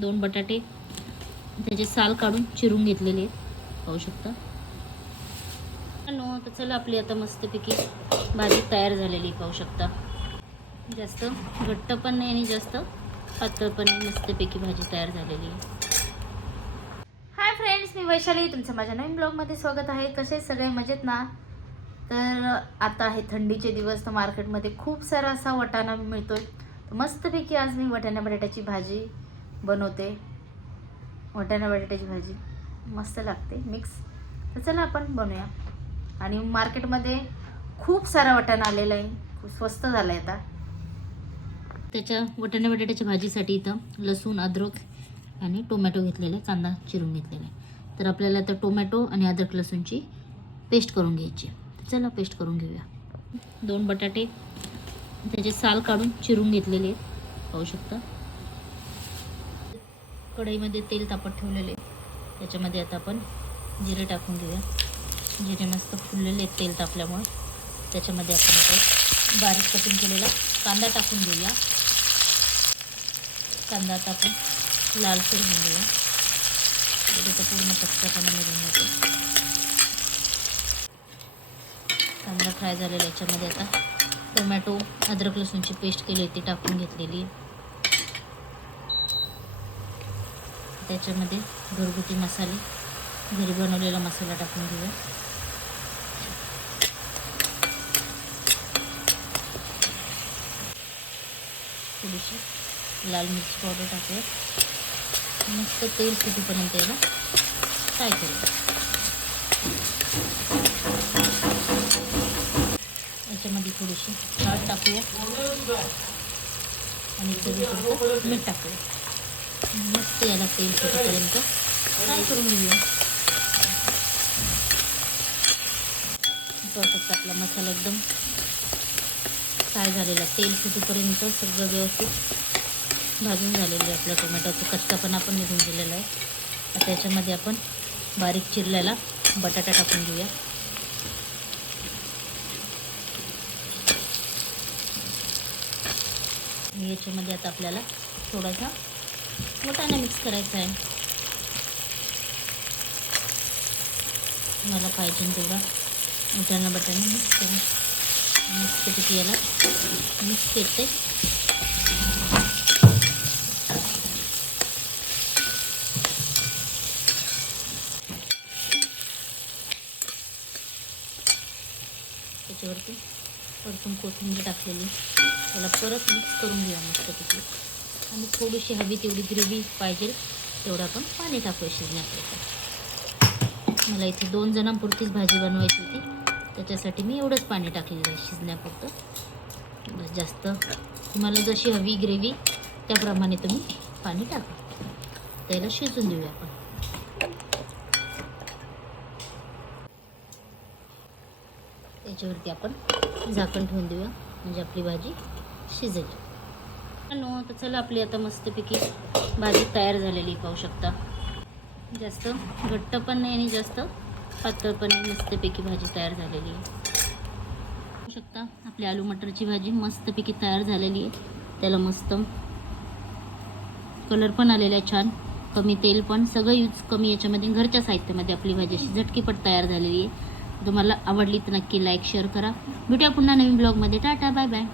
2 बटाटे त्याचे साल काढून चिरून घेतलेले पाहू शकता. तर चला आपली आता मस्तपैकी भाजी तयार झालेली पाहू शकता. जास्त घट्ट पण नाही आणि जास्त पातळ पण नाही, मस्तपैकी भाजी तयार झालेली आहे. हाय फ्रेंड्स, मी वैशाली, तुमचं माझ्या नवीन ब्लॉगमध्ये स्वागत आहे. कसे सगळे मजेत ना? तर आता आहे थंडीचे दिवस, तर मार्केटमध्ये खूप सारा असा वाटाणा मिळतोय. तर मस्तपैकी आज मी वाटाणा बटाट्याची भाजी बनवते. वाटाणा बटाट्याची भाजी मस्त लागते मिक्स. तर चला आपण बनवूया. आणि मार्केटमध्ये खूप सारा वाटाणा आलेला आहे, खूप स्वस्त झाला आहे आता. त्याच्या वाटाणा बटाट्याच्या भाजीसाठी इथं लसूण, अद्रक आणि टोमॅटो घेतलेले, कांदा चिरून घेतलेला आहे. तर आपल्याला आता टोमॅटो आणि अद्रक लसूणची पेस्ट करून घ्यायची. चला पेस्ट करून घेऊया. 2 बटाटे त्याचे साल काढून चिरून घेतलेले पाहू शकता. कढईमध्ये तेल तापत ठेवलेले, त्याच्यामध्ये आता आपण जिरे टाकून घेऊया. जिरे मस्त फुललेले तेल तापल्यामुळे त्याच्यामध्ये आपण आता बारीक कटिंग केलेला कांदा टाकून घेऊया. कांदा आता आपण लालसर होऊन घेऊया, त्याचा पूर्ण कच्चापणा निघून जातो. कांदा फ्राय झालेला, याच्यामध्ये आता टोमॅटो, अद्रक लसूणची पेस्ट केली ती टाकून घेतलेली. त्याच्यामध्ये घरगुती मसाले, घरी बनवलेला मसाला टाकून घेऊया. थोडीशी लाल मिरची पावडर टाकूया. मस्त तेल सुटेपर्यंत याला फ्राय करूया. याच्यामध्ये थोडीशी हळद टाकूया आणि चवीपुरतं मीठ टाकूया. मस्त याला तेल सुटेपर्यंत फ्राय करून घेऊया. परफेक्ट आपला मसाला एकदम फ्राय झालेला, तेल सुटेपर्यंत सगळं व्यवस्थित भाजून झालेलं आहे. आपल्या टोमॅटोचा कच्चापणा पण निघून गेलेला आहे. आता त्याच्यामध्ये आपण बारीक चिरलेला बटाटा टाकून घेऊया. याच्यामध्ये आता आपल्याला थोडासा वाटाणा मिक्स करायचा आहे. मला पाहिजे तेवढा वाटाणा बटाणा मिक्स करा. मस्तपैकी याला मिक्स करते. त्याच्यावरती परतून कोथिंबीर टाकलेली, त्याला परत मिक्स करून घेऊया मस्तपैकी. आणि थोडीशी हवी तेवढी ग्रेव्ही पाहिजे तेवढं आपण पाणी टाकूया शिजण्यापुरतं. मला इथे 2 जणांपुरतीच भाजी बनवायची होती, त्याच्यासाठी मी एवढंच पाणी टाकलेलं आहे शिजण्यापुरतं. बस, जास्त तुम्हाला जशी हवी ग्रेव्ही त्याप्रमाणे तुम्ही पाणी टाका. त्याला शिजून देऊया आपण. त्याच्यावरती आपण झाकण ठेवून देऊया, म्हणजे आपली भाजी शिजेल. तर चला आपली आता मस्तपैकी भाजी तयार झालेली पाहू शकता. जास्त घट्ट पण नाही आणि जास्त पातळ पण नाही, मस्तपैकी भाजी तयार झालेली आहे. पाहू शकता आपली आलू मटरची भाजी मस्तपैकी तयार झालेली आहे. त्याला मस्त कलर पण आलेला आहे छान, कमी तेल पण, सगळं यूज कमी याच्यामध्ये. घरच्या साहित्यामध्ये आपली भाजी अशी झटकीपट तयार झालेली आहे. तुम्हाला आवडली तर नक्की लाईक शेअर करा. भेटूया पुन्हा नवीन ब्लॉगमध्ये. Tata, bye bye.